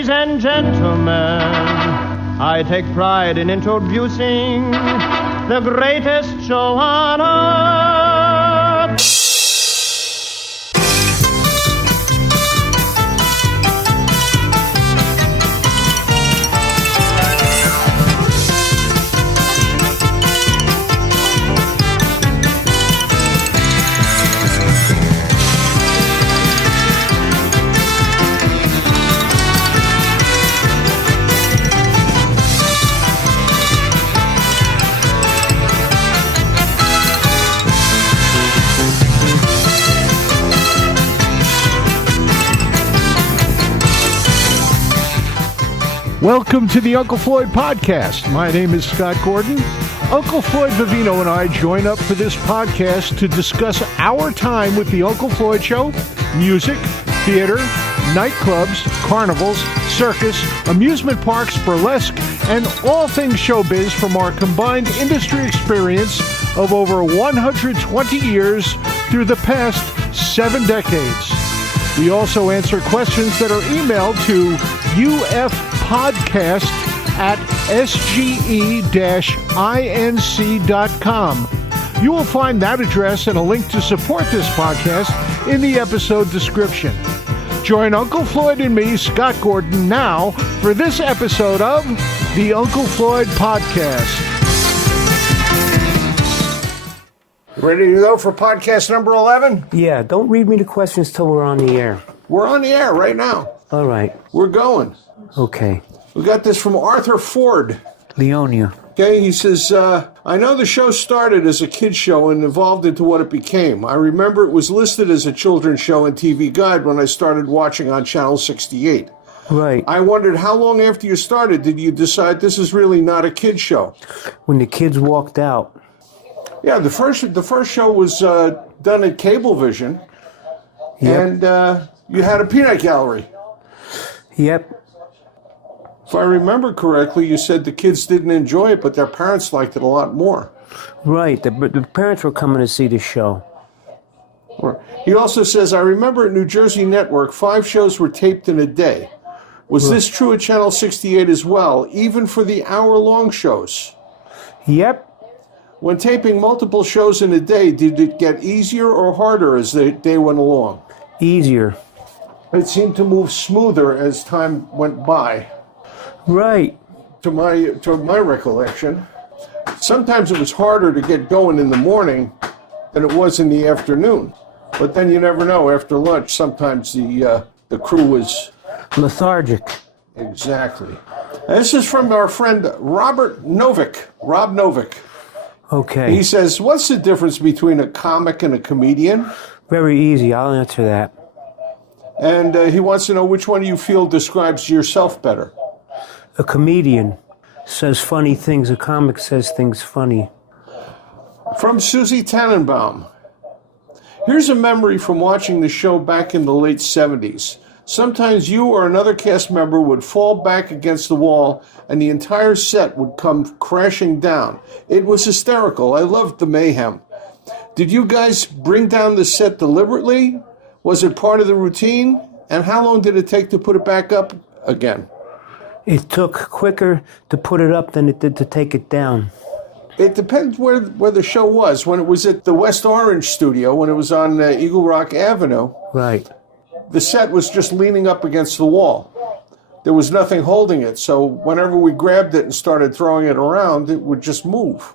Ladies and gentlemen, I take pride in introducing the greatest show on earth. Welcome to the Uncle Floyd podcast. My name is Scott Gordon. Uncle Floyd Vivino and I join up for this podcast to discuss our time with the Uncle Floyd Show, music, theater, nightclubs, carnivals, circus, amusement parks, burlesque, and all things showbiz from our combined industry experience of over 120 years through the past 7 decades. We also answer questions that are emailed to ufpodcast@sge-inc.com. You will find that address and a link to support this podcast in the episode description. Join Uncle Floyd and me, Scott Gordon, now for this episode of the Uncle Floyd Podcast. Ready to go for podcast number 11? Yeah, don't read me the questions till we're on the air. We're on the air right now. All right. We're going. Okay. We got this from Arthur Ford. Leonia. Okay, he says, I know the show started as a kid's show and evolved into what it became. I remember it was listed as a children's show and TV guide when I started watching on Channel 68. Right. I wondered how long after you started did you decide this is really not a kid's show? When the kids walked out. Yeah, the first show was done at Cablevision, Yep. and you had a peanut gallery. Yep. If I remember correctly, you said the kids didn't enjoy it, but their parents liked it a lot more. Right. The parents were coming to see the show. He also says, I remember at New Jersey Network, 5 shows were taped in a day. Was this true at Channel 68 as well, even for the hour-long shows? Yep. When taping multiple shows in a day, did it get easier or harder as the day went along? Easier. It seemed to move smoother as time went by. Right. To my recollection, sometimes it was harder to get going in the morning than it was in the afternoon. But then you never know. After lunch, sometimes the crew was Lethargic. exactly. And this is from our friend Rob Novick. Okay. He says, "What's the difference between a comic and a comedian?" Very easy. I'll answer that. And he wants to know which one you feel describes yourself better. A comedian says funny things. A comic says things funny. From Susie Tannenbaum. Here's a memory from watching the show back in the late 70s. Sometimes you or another cast member would fall back against the wall and the entire set would come crashing down. It was hysterical. I loved the mayhem. Did you guys bring down the set deliberately? Was it part of the routine? And how long did it take to put it back up again? It took quicker to put it up than it did to take it down. It depends where the show was. When it was at the West Orange studio, when it was on Eagle Rock Avenue, Right. the set was just leaning up against the wall. There was nothing holding it, so whenever we grabbed it and started throwing it around, it would just move.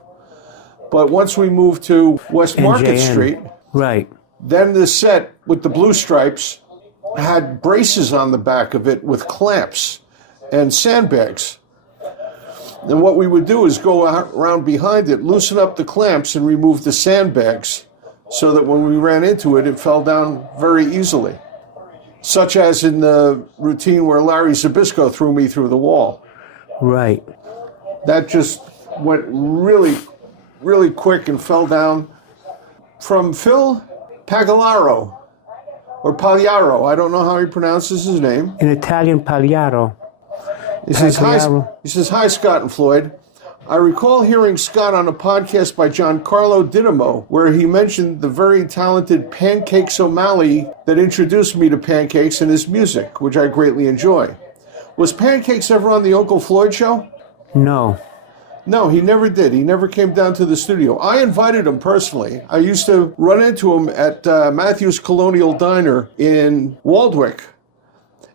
But once we moved to West Market NJN. Street, Right. then the set with the blue stripes had braces on the back of it with clamps and sandbags. And what we would do is go around behind it, loosen up the clamps, and remove the sandbags so that when we ran into it, it fell down very easily. Such as in the routine where Larry Zabisco threw me through the wall. Right. That just went really, really quick and fell down. From Phil Pagliaro, or Pagliaro, I don't know how he pronounces his name. In Italian, Pagliaro. He says, Pagliaro. hi, Scott and Floyd. I recall hearing Scott on a podcast by Giancarlo Dittamo, where he mentioned the very talented Pancakes O'Malley that introduced me to pancakes and his music, which I greatly enjoy. Was Pancakes ever on the Uncle Floyd show? No. No, he never did. He never came down to the studio. I invited him personally. I used to run into him at Matthew's Colonial Diner in Waldwick.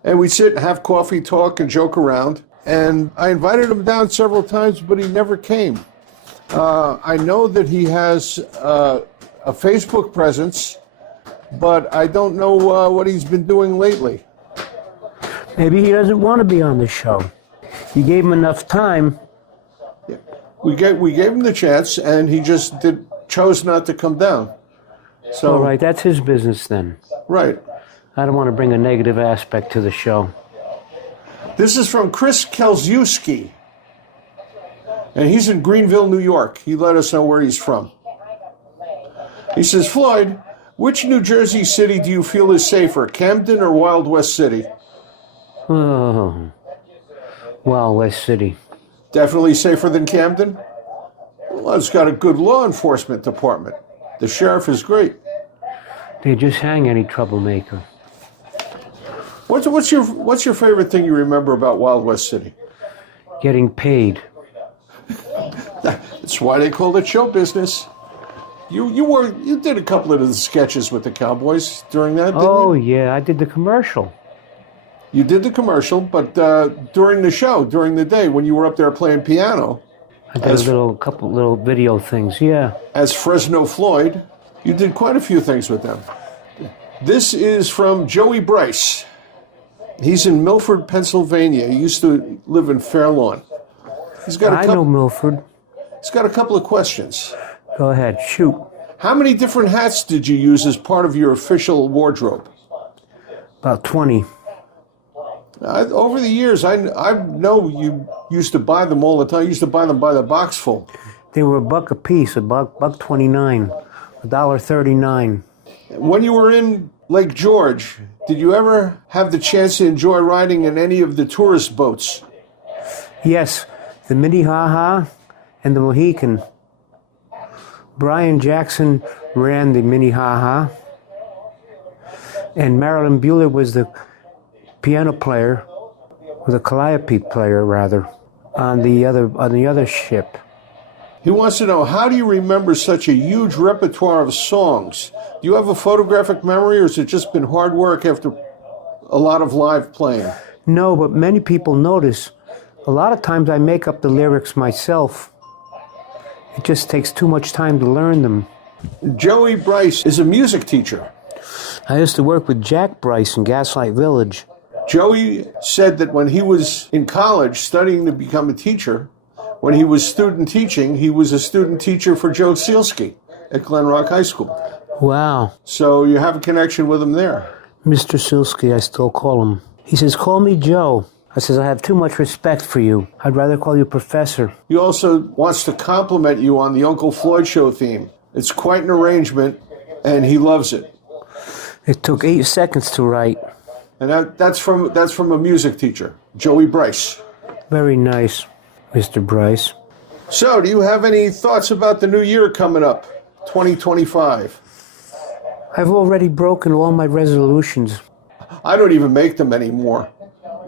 And we'd sit and have coffee, talk, and joke around. And I invited him down several times, but he never came. I know that he has a Facebook presence, but I don't know what he's been doing lately. Maybe he doesn't want to be on the show. You gave him enough time. Yeah. We gave him the chance, and he just chose not to come down. So, all right, that's his business then. Right. I don't want to bring a negative aspect to the show. This is from Chris Kelsiewski, and he's in Greenville, New York. He let us know where he's from. He says, Floyd, which New Jersey city do you feel is safer, Camden or Wild West City? Oh, Wild West City. Definitely safer than Camden? Well, it's got a good law enforcement department. The sheriff is great. They just hang any troublemaker. What's your favorite thing you remember about Wild West City? Getting paid. That's why they called it show business. You did a couple of the sketches with the Cowboys during that, didn't you? Oh yeah, I did the commercial. You did the commercial, but during the show, during the day, when you were up there playing piano, I did a couple little video things. Yeah. As Fresno Floyd, you did quite a few things with them. This is from Joey Bryce. He's in Milford, Pennsylvania. He used to live in Fairlawn. I know Milford. He's got a couple of questions. Go ahead, shoot. How many different hats did you use as part of your official wardrobe? About 20. Over the years, I know you used to buy them all the time. You used to buy them by the box full. They were $1 a piece, $1.29, $1.39. When you were in Lake George, did you ever have the chance to enjoy riding in any of the tourist boats? Yes, the Minnehaha and the Mohican. Brian Jackson ran the Minnehaha, and Marilyn Bueller was the piano player, or the calliope player rather, on the other ship. He wants to know, how do you remember such a huge repertoire of songs? Do you have a photographic memory, or has it just been hard work after a lot of live playing? No, but many people notice. A lot of times I make up the lyrics myself. It just takes too much time to learn them. Joey Bryce is a music teacher. I used to work with Jack Bryce in Gaslight Village. Joey said that when he was in college studying to become a teacher, when he was student teaching, he was a student teacher for Joe Sealski at Glen Rock High School. Wow. So you have a connection with him there. Mr. Sealski, I still call him. He says, call me Joe. I says, I have too much respect for you. I'd rather call you Professor. He also wants to compliment you on the Uncle Floyd show theme. It's quite an arrangement, and he loves it. It took 8 seconds to write. And that's from a music teacher, Joey Bryce. Very nice, Mr. Bryce. So, do you have any thoughts about the new year coming up, 2025? I've already broken all my resolutions. I don't even make them anymore.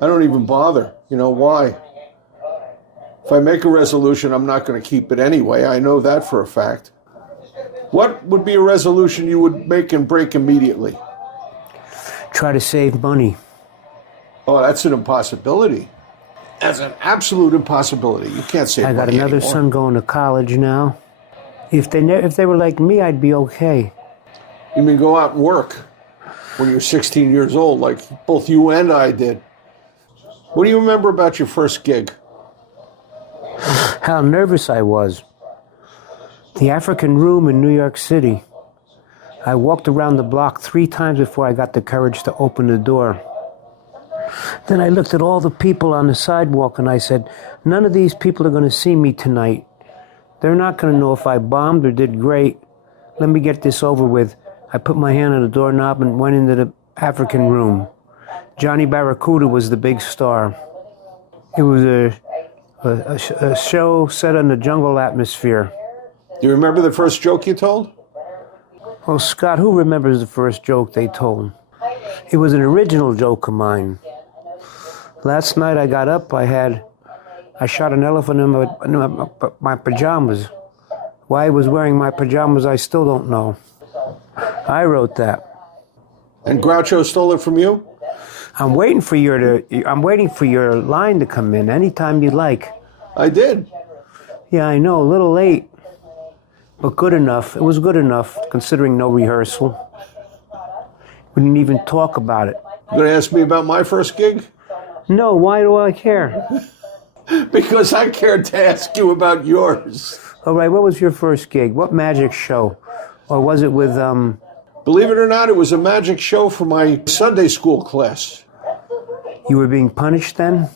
I don't even bother. You know why? If I make a resolution, I'm not going to keep it anyway. I know that for a fact. What would be a resolution you would make and break immediately? Try to save money. Oh, that's an impossibility. That's an absolute impossibility. You can't save money I got another anymore. son going to college now. If they were like me, I'd be okay. You mean go out and work when you're 16 years old, like both you and I did? What do you remember about your first gig? How nervous I was. The African Room in New York City. I walked around the block 3 times before I got the courage to open the door. Then I looked at all the people on the sidewalk and I said, none of these people are going to see me tonight. They're not going to know if I bombed or did great. Let me get this over with. I put my hand on the doorknob and went into the African Room. Johnny Barracuda was the big star. It was a show set in the jungle atmosphere. Do you remember the first joke you told? Oh, Scott, who remembers the first joke they told? It was an original joke of mine. Last night I got up, I shot an elephant in my pajamas. Why I was wearing my pajamas, I still don't know. I wrote that. And Groucho stole it from you? I'm waiting for your line to come in anytime you like. I did. Yeah, I know, a little late, but good enough. It was good enough, considering no rehearsal. We didn't even talk about it. You going to ask me about my first gig? No, why do I care? Because I cared to ask you about yours. All right, what was your first gig? What magic show? Or was it with, Believe it or not, it was a magic show for my Sunday school class. You were being punished then?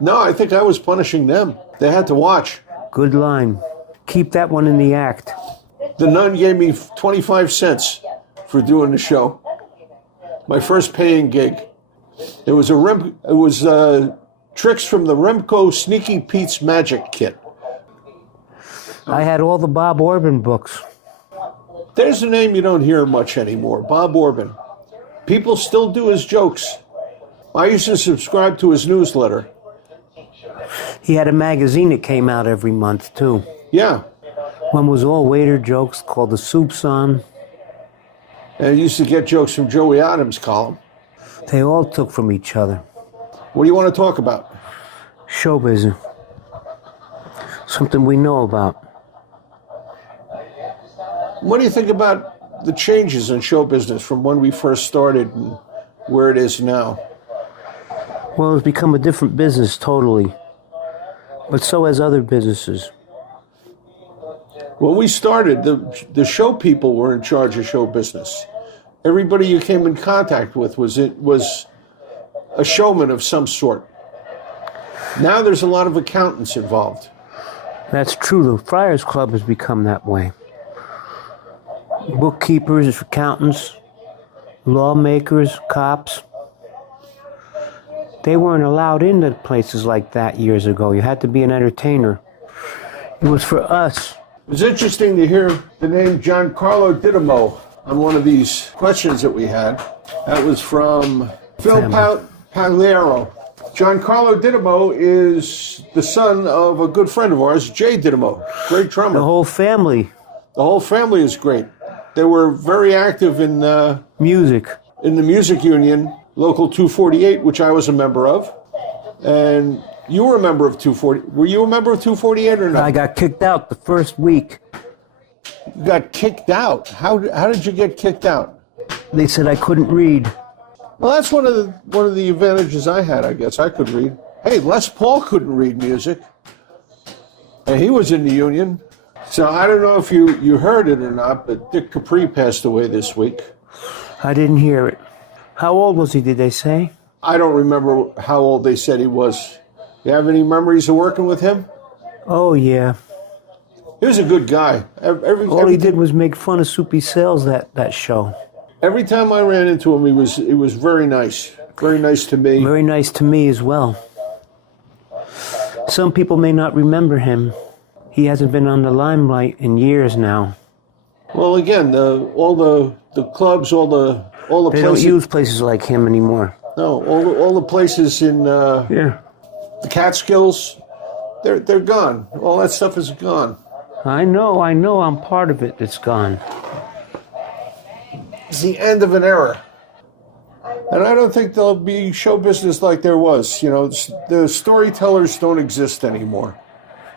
No, I think I was punishing them. They had to watch. Good line. Keep that one in the act. The nun gave me 25 cents for doing the show. My first paying gig. It was tricks from the Remco Sneaking Pete's Magic Kit. I had all the Bob Orban books. There's a name you don't hear much anymore, Bob Orban. People still do his jokes. I used to subscribe to his newsletter. He had a magazine that came out every month, too. Yeah. One was all waiter jokes called The Soup's On. And I used to get jokes from Joey Adams' column. They all took from each other. What do you want to talk about? Show business. Something we know about. What do you think about the changes in show business from when we first started and where it is now? Well, it's become a different business totally. But so has other businesses. When we started, the show people were in charge of show business. Everybody you came in contact with was a showman of some sort. Now there's a lot of accountants involved. That's true. The Friars Club has become that way. Bookkeepers, accountants, lawmakers, cops. They weren't allowed into places like that years ago. You had to be an entertainer. It was for us. It was interesting to hear the name Giancarlo Dittamo on one of these questions that we had. That was from Phil Pagliaro. Giancarlo Dittamo is the son of a good friend of ours, Jay Dittamo, great drummer. The whole family. The whole family is great. They were very active in music. In the music union, Local 248, which I was a member of. And you were a member of 240. Were you a member of 248 or not? I got kicked out the first week. You got kicked out? How did you get kicked out? They said I couldn't read. Well, that's one of the advantages I had, I guess. I could read. Hey, Les Paul couldn't read music. And he was in the union. So I don't know if you heard it or not, but Dick Capri passed away this week. I didn't hear it. How old was he, did they say? I don't remember how old they said he was. You have any memories of working with him? Oh, yeah. He was a good guy. All he did was make fun of Soupy Sales that show. Every time I ran into him, he was very nice. Very nice to me. Very nice to me as well. Some people may not remember him. He hasn't been on the limelight in years now. Well, again, all the clubs, all the places. They don't use places like him anymore. No, all the places in the Catskills, they're gone. All that stuff is gone. I know. I'm part of it. It's gone. It's the end of an era. And I don't think there'll be show business like there was. You know, the storytellers don't exist anymore.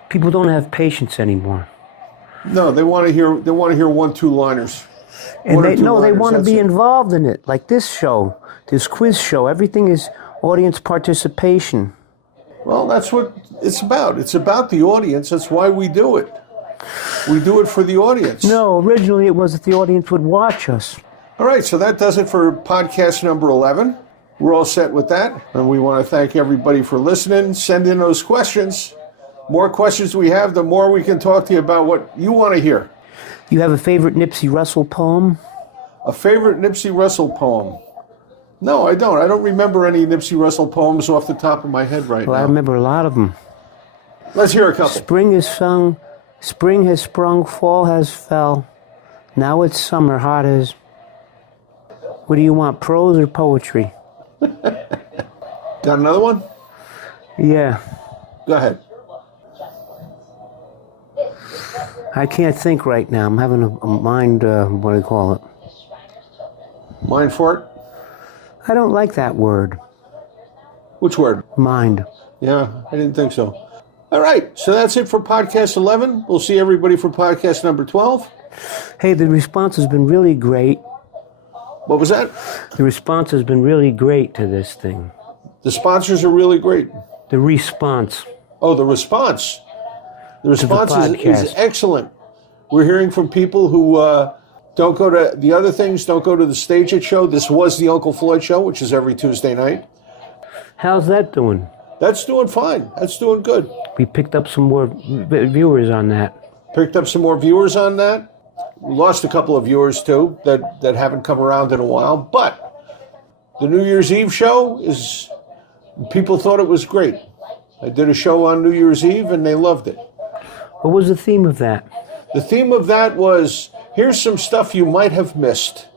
People don't have patience anymore. No, they want to hear 1-2-liners. And they want to be involved in it, like this show, this quiz show. Everything is audience participation. Well, that's what it's about. It's about the audience. That's why we do it. We do it for the audience. No, originally it was that the audience would watch us. All right, so that does it for podcast number 11. We're all set with that. And we want to thank everybody for listening. Send in those questions. More questions we have, the more we can talk to you about what you want to hear. You have a favorite Nipsey Russell poem? A favorite Nipsey Russell poem? No, I don't. I don't remember any Nipsey Russell poems off the top of my head right now. I remember a lot of them. Let's hear a couple. Spring is sung, spring has sprung, fall has fell. Now it's summer, hot as... What do you want, prose or poetry? Got another one? Yeah. Go ahead. I can't think right now. I'm having a mind, what do you call it? Mind fart? I don't like that word. Which word? Mind. Yeah, I didn't think so. All right, so that's it for podcast 11. We'll see everybody for podcast number 12. Hey, the response has been really great. What was that? The response has been really great to this thing. The sponsors are really great. The response. Oh, the response. The response is excellent. We're hearing from people who don't go to the other things, don't go to the Stage It show. This was the Uncle Floyd show, which is every Tuesday night. How's that doing? That's doing fine. That's doing good. We picked up some more viewers on that. Picked up some more viewers on that. We lost a couple of viewers, too, that haven't come around in a while. But the New Year's Eve show is, people thought it was great. I did a show on New Year's Eve, and they loved it. What was the theme of that? The theme of that was, here's some stuff you might have missed.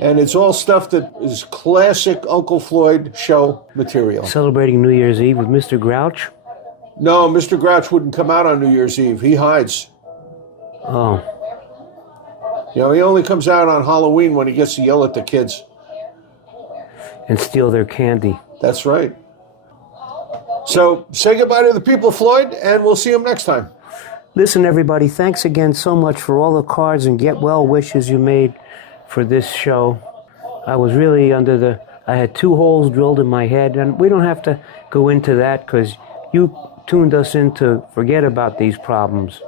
And it's all stuff that is classic Uncle Floyd show material. Celebrating New Year's Eve with Mr. Grouch? No, Mr. Grouch wouldn't come out on New Year's Eve. He hides. Oh. You know, he only comes out on Halloween when he gets to yell at the kids. And steal their candy. That's right. So, say goodbye to the people, Floyd, and we'll see them next time. Listen, everybody, thanks again so much for all the cards and get well wishes you made for this show. I was really I had 2 holes drilled in my head, and we don't have to go into that because you tuned us in to forget about these problems.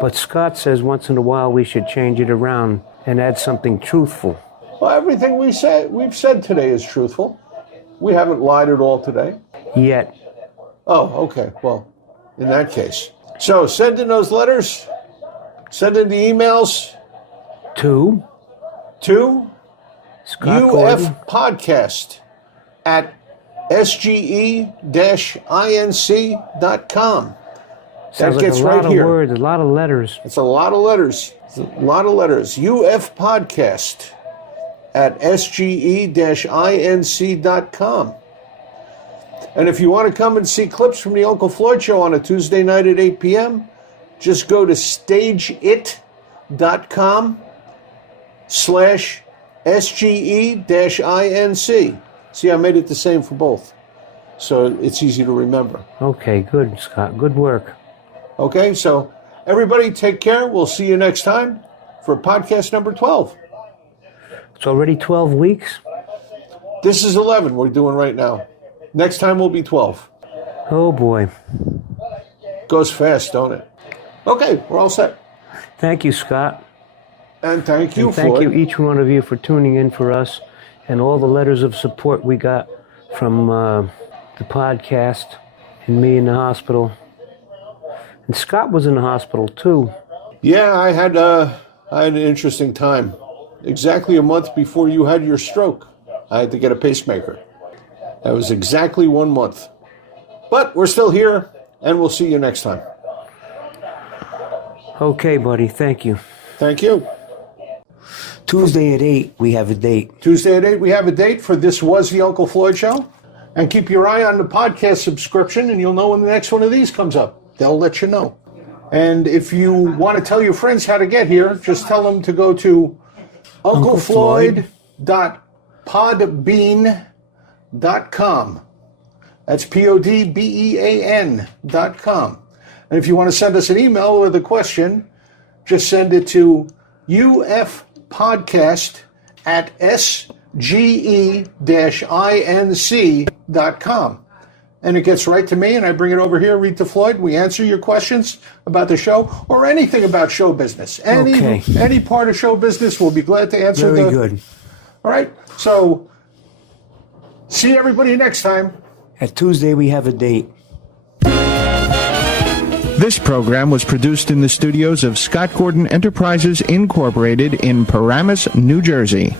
But Scott says once in a while we should change it around and add something truthful. Well, everything we've said today is truthful. We haven't lied at all today. Yet. Oh, okay. Well, in that case. So send in those letters. Send in the emails. To Scott UFPodcast at sge-inc.com. Sounds that gets like a right lot here. Of words, a lot of letters. It's a lot of letters. UFPodcast at sge-inc.com. And if you want to come and see clips from the Uncle Floyd show on a Tuesday night at 8 p.m., just go to stageit.com/SGE-INC. See, I made it the same for both. So it's easy to remember. Okay, good, Scott. Good work. Okay, so everybody take care. We'll see you next time for podcast number 12. It's already 12 weeks? This is 11 we're doing right now. Next time will be 12. Oh, boy. Goes fast, don't it? Okay, we're all set. Thank you, Scott. And thank you, Floyd. Thank you, each one of you, for tuning in for us and all the letters of support we got from the podcast and me in the hospital. And Scott was in the hospital, too. Yeah, I had an interesting time. Exactly a month before you had your stroke, I had to get a pacemaker. That was exactly 1 month. But we're still here, and we'll see you next time. Okay, buddy. Thank you. Thank you. Tuesday at 8, we have a date. Tuesday at 8, we have a date for This Was the Uncle Floyd Show. And keep your eye on the podcast subscription, and you'll know when the next one of these comes up. They'll let you know. And if you want to tell your friends how to get here, just tell them to go to unclefloyd.podbean.com. That's PODBEAN.com. And if you want to send us an email with a question, just send it to ufpodcast@sge-inc.com. And it gets right to me, and I bring it over here, read to Floyd. We answer your questions about the show or anything about show business. Any part of show business, we'll be glad to answer. Very good. All right. So, see everybody next time. At Tuesday, we have a date. This program was produced in the studios of Scott Gordon Enterprises, Incorporated in Paramus, New Jersey.